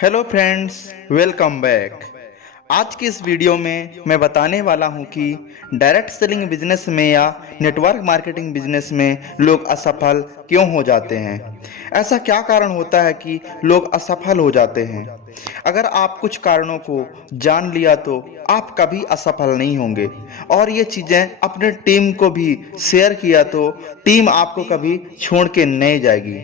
Hello friends, welcome back. आज की इस वीडियो में मैं बताने वाला हूं कि डायरेक्ट सेलिंग बिजनेस में या नेटवर्क मार्केटिंग बिजनेस में लोग असफल क्यों हो जाते हैं। ऐसा क्या कारण होता है कि लोग असफल हो जाते हैं। अगर आप कुछ कारणों को जान लिया तो आप कभी असफल नहीं होंगे, और ये चीज़ें अपने टीम को भी शेयर किया तो टीम आपको कभी छोड़ के नहीं जाएगी।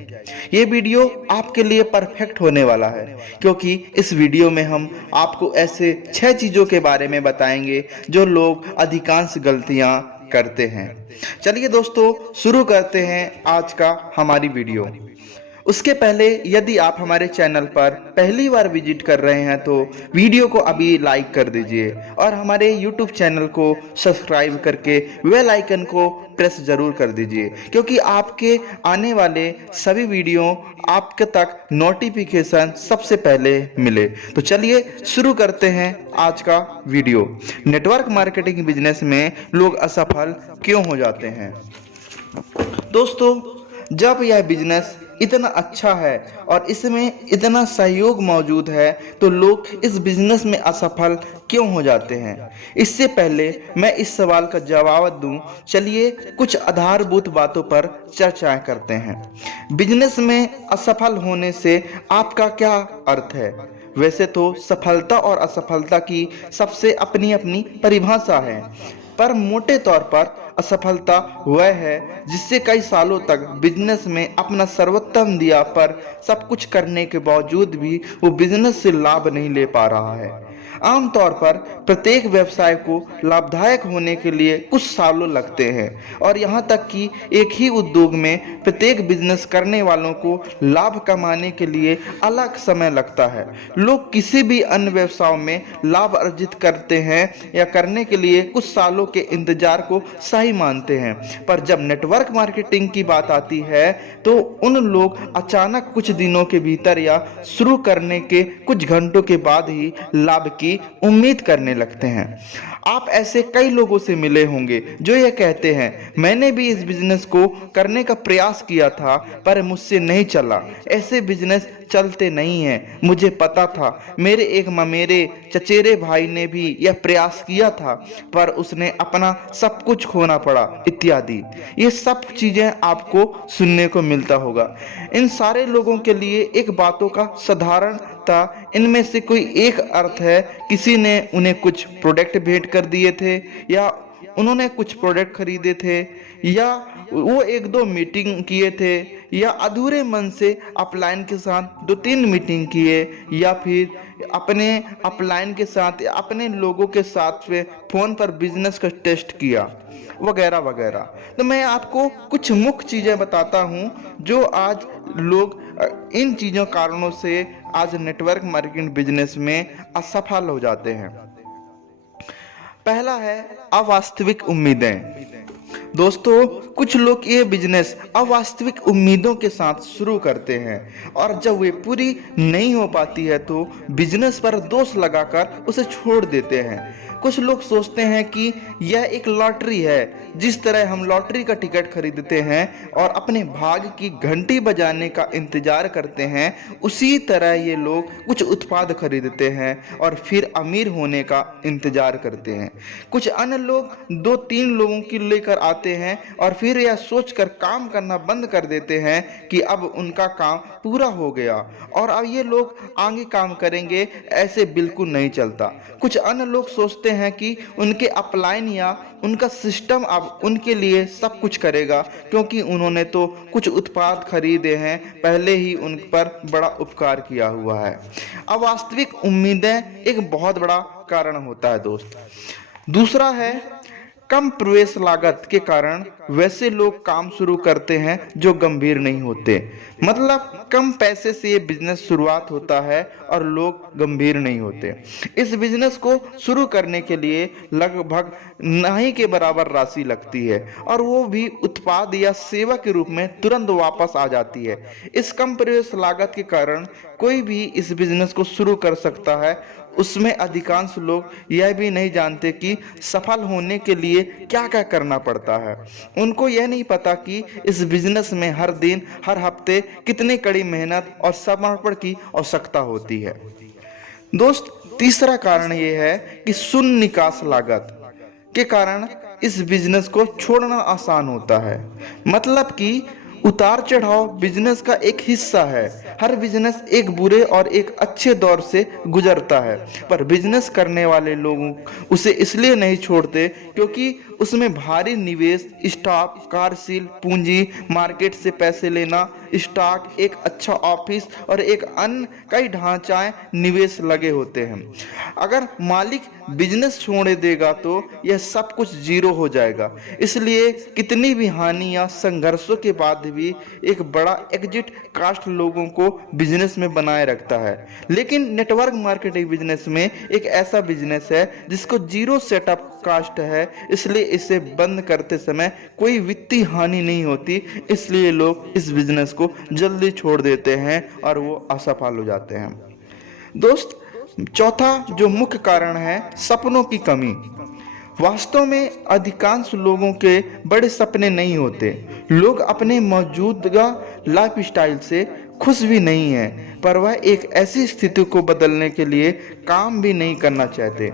ये वीडियो आपके लिए परफेक्ट होने वाला है, क्योंकि इस वीडियो में हम आपको ऐसे 6 चीज़ों के बारे में बताएंगे जो लोग अधिकांश गलतियां करते हैं। चलिए दोस्तों, शुरू करते हैं आज का हमारी वीडियो। उसके पहले यदि आप हमारे चैनल पर पहली बार विजिट कर रहे हैं तो वीडियो को अभी लाइक कर दीजिए और हमारे यूट्यूब चैनल को सब्सक्राइब करके बेल आइकन को प्रेस जरूर कर दीजिए, क्योंकि आपके आने वाले सभी वीडियो आपके तक नोटिफिकेशन सबसे पहले मिले। तो चलिए शुरू करते हैं आज का वीडियो। नेटवर्क मार्केटिंग बिजनेस में लोग असफल क्यों हो जाते हैं। दोस्तों, जब यह बिजनेस इतना अच्छा है और इसमें इतना सहयोग मौजूद है तो लोग इस बिजनेस में असफल क्यों हो जाते हैं। इससे पहले मैं इस सवाल का जवाब दूं, चलिए कुछ आधारभूत बातों पर चर्चा करते हैं। बिजनेस में असफल होने से आपका क्या अर्थ है। वैसे तो सफलता और असफलता की सबसे अपनी अपनी परिभाषा है, पर मोटे तौर पर असफलता वह है जिससे कई सालों तक बिजनेस में अपना सर्वोत्तम दिया पर सब कुछ करने के बावजूद भी वो बिजनेस से लाभ नहीं ले पा रहा है। आमतौर पर प्रत्येक व्यवसाय को लाभदायक होने के लिए कुछ सालों लगते हैं, और यहाँ तक कि एक ही उद्योग में प्रत्येक बिजनेस करने वालों को लाभ कमाने के लिए अलग समय लगता है। लोग किसी भी अन्य व्यवसाय में लाभ अर्जित करते हैं या करने के लिए कुछ सालों के इंतजार को सही मानते हैं, पर जब नेटवर्क मार्केटिंग की बात आती है तो उन लोग अचानक कुछ दिनों के भीतर या शुरू करने के कुछ घंटों के बाद ही लाभ की उम्मीद करने लगते हैं। आप ऐसे कई लोगों से मिले होंगे जो ये कहते हैं, मैंने भी इस बिजनेस को करने का प्रयास किया था पर मुझसे नहीं चला। ऐसे बिजनेस चलते नहीं हैं। मुझे पता था, मेरे एक ममेरे चचेरे भाई ने भी यह प्रयास किया था पर उसने अपना सब कुछ खोना पड़ा, इत्यादि। ये सब चीजें आपको सुनने को मिलता होगा। इन सारे लोगों के लिए एक बातों का साधारणता इनमें से कोई एक अर्थ है। किसी ने उन्हें कुछ प्रोडक्ट भेंट कर दिए थे, या उन्होंने कुछ प्रोडक्ट खरीदे थे, या वो एक दो मीटिंग किए थे, या अधूरे मन से अपलाइन के साथ 2-3 मीटिंग किए, या फिर अपने अपलाइन के साथ अपने लोगों के साथ फोन पर बिजनेस का टेस्ट किया, वगैरह वगैरह। तो मैं आपको कुछ मुख्य चीजें बताता हूं जो आज लोग इन चीजों कारणों से आज नेटवर्क मार्केटिंग बिजनेस में असफल हो जाते हैं। पहला है अवास्तविक उम्मीदें। दोस्तों, कुछ लोग ये बिजनेस अवास्तविक उम्मीदों के साथ शुरू करते हैं, और जब वे पूरी नहीं हो पाती है तो बिजनेस पर दोष लगाकर उसे छोड़ देते हैं। कुछ लोग सोचते हैं कि यह एक लॉटरी है। जिस तरह हम लॉटरी का टिकट खरीदते हैं और अपने भाग्य की घंटी बजाने का इंतजार करते हैं, उसी तरह ये लोग कुछ उत्पाद खरीदते हैं और फिर अमीर होने का इंतजार करते हैं। कुछ अन्य लोग 2-3 लोगों की लेकर आते हैं और फिर यह सोचकर काम करना बंद कर देते हैं कि अब उनका काम पूरा हो गया और अब ये लोग आगे काम करेंगे। ऐसे बिल्कुल नहीं चलता। कुछ अन्य लोग सोचते हैं कि उनके अपलाइन या उनका सिस्टम अब उनके लिए सब कुछ करेगा, क्योंकि उन्होंने तो कुछ उत्पाद खरीदे हैं, पहले ही उन पर बड़ा उपकार किया हुआ है। अवास्तविक उम्मीदें एक बहुत बड़ा कारण होता है दोस्त। दूसरा है कम प्रवेश लागत के कारण वैसे लोग काम शुरू करते हैं जो गंभीर नहीं होते। मतलब कम पैसे से ये बिजनेस शुरुआत होता है और लोग गंभीर नहीं होते। इस बिजनेस को शुरू करने के लिए लगभग नहीं के बराबर राशि लगती है, और वो भी उत्पाद या सेवा के रूप में तुरंत वापस आ जाती है। इस कम प्रवेश लागत के कारण कोई भी इस बिजनेस को शुरू कर सकता है। उसमें अधिकांश लोग यह भी नहीं जानते कि सफल होने के लिए क्या क्या करना पड़ता है। उनको यह नहीं पता कि इस बिजनेस में हर दिन हर हफ्ते कितनी कड़ी मेहनत और समर्पण की आवश्यकता होती है। दोस्त, तीसरा कारण यह है कि शून्य निकास लागत के कारण इस बिजनेस को छोड़ना आसान होता है। मतलब कि उतार चढ़ाव बिजनेस का एक हिस्सा है। हर बिजनेस एक बुरे और एक अच्छे दौर से गुजरता है, पर बिजनेस करने वाले लोगों उसे इसलिए नहीं छोड़ते क्योंकि उसमें भारी निवेश, स्टाफ, कार्यशील पूंजी, मार्केट से पैसे लेना, स्टॉक, एक अच्छा ऑफिस और एक अन्य कई ढांचाएं निवेश लगे होते हैं। अगर मालिक बिजनेस छोड़ देगा तो यह सब कुछ जीरो हो जाएगा। इसलिए कितनी भी हानि या संघर्षों के बाद भी एक बड़ा एग्जिट कास्ट लोगों को बिजनेस में बनाए रखता है। लेकिन नेटवर्क मार्केटिंग बिजनेस में एक ऐसा बिजनेस है जिसको जीरो सेटअप कास्ट है, इसलिए इसे बंद करते समय कोई वित्तीय हानि नहीं होती। इसलिए लोग इस बिजनेस को जल्दी छोड़ देते हैं और वो असफल हो जाते हैं। दोस्त, चौथा जो मुख्य कारण है, सपनों की कमी। वास्तव में अधिकांश लोगों के बड़े सपने नहीं होते। लोग अपने मौजूदा लाइफस्टाइल से खुश भी नहीं हैं, पर वह एक ऐसी स्थिति को बदलने के लिए काम भी नहीं करना चाहते।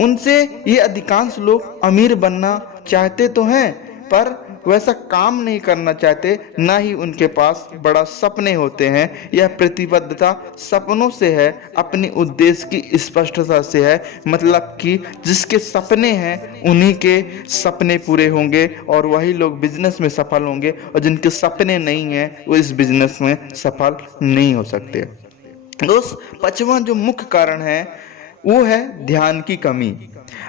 उनसे ये अधिकांश लोग अमीर बनना चाहते तो हैं, पर वैसा काम नहीं करना चाहते, ना ही उनके पास बड़ा सपने होते हैं। यह प्रतिबद्धता सपनों से है, अपनी उद्देश्य की स्पष्टता से है। मतलब कि जिसके सपने हैं उन्हीं के सपने पूरे होंगे और वही लोग बिजनेस में सफल होंगे, और जिनके सपने नहीं हैं वो इस बिजनेस में सफल नहीं हो सकते। दोस्त, पांचवा जो मुख्य कारण है वो है ध्यान की कमी।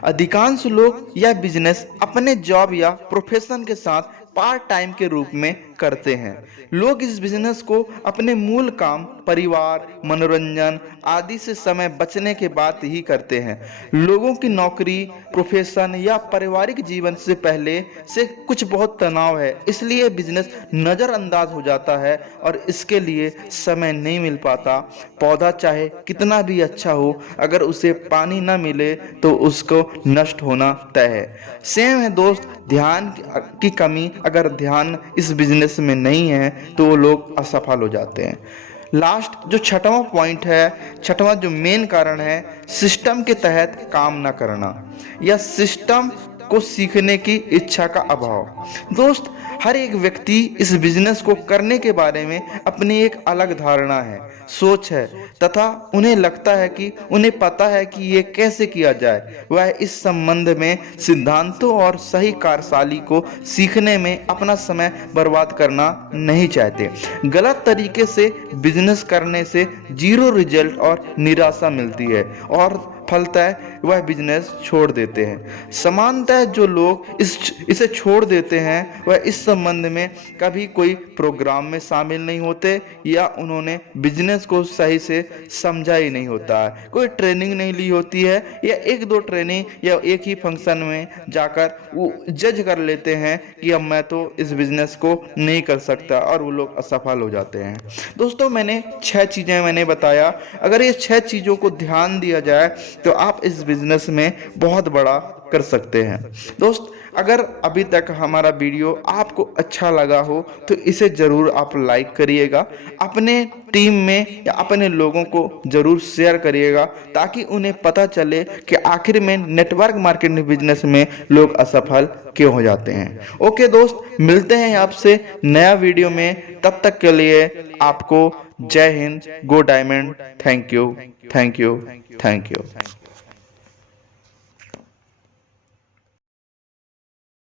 अधिकांश लोग यह बिजनेस अपने जॉब या प्रोफेशन के साथ पार्ट टाइम के रूप में करते हैं। लोग इस बिजनेस को अपने मूल काम, परिवार, मनोरंजन आदि से समय बचने के बाद ही करते हैं। लोगों की नौकरी, प्रोफेशन या पारिवारिक जीवन से पहले से कुछ बहुत तनाव है, इसलिए बिजनेस नज़रअंदाज हो जाता है और इसके लिए समय नहीं मिल पाता। पौधा चाहे कितना भी अच्छा हो, अगर उसे पानी ना मिले तो उसको नष्ट होना तय है। सेम है दोस्त, ध्यान की कमी। अगर ध्यान इस बिजनेस में नहीं है तो वो लोग असफल हो जाते हैं। लास्ट जो छठवां पॉइंट है, छठवां जो मेन कारण है, सिस्टम के तहत काम ना करना या सिस्टम को सीखने की इच्छा का अभाव। दोस्त, हर एक व्यक्ति इस बिजनेस को करने के बारे में अपनी एक अलग धारणा है, सोच है, तथा उन्हें लगता है कि उन्हें पता है कि ये कैसे किया जाए। वह इस संबंध में सिद्धांतों और सही कार्यशैली को सीखने में अपना समय बर्बाद करना नहीं चाहते। गलत तरीके से बिजनेस करने से जीरो रिजल्ट और निराशा मिलती है और फलतः वह बिजनेस छोड़ देते हैं। समानतः जो लोग इसे छोड़ देते हैं वह इस संबंध में कभी कोई प्रोग्राम में शामिल नहीं होते या उन्होंने बिजनेस को सही से समझा ही नहीं होता है, कोई ट्रेनिंग नहीं ली होती है, या एक दो ट्रेनिंग या एक ही फंक्शन में जाकर वो जज कर लेते हैं कि अब मैं तो इस बिजनेस को नहीं कर सकता, और वो लोग असफल हो जाते हैं। दोस्तों, मैंने 6 चीज़ें मैंने बताया। अगर ये 6 चीज़ों को ध्यान दिया जाए तो आप इस बिजनेस में बहुत बड़ा कर सकते हैं। दोस्त, अगर अभी तक हमारा वीडियो आपको अच्छा लगा हो तो इसे जरूर आप लाइक करिएगा, अपने टीम में या अपने लोगों को जरूर शेयर करिएगा, ताकि उन्हें पता चले कि आखिर में नेटवर्क मार्केटिंग बिजनेस में लोग असफल क्यों हो जाते हैं। ओके दोस्त, मिलते हैं आपसे नया वीडियो में। तब तक के लिए आपको जय हिंद, गो diamond. Thank you, thank you, thank you.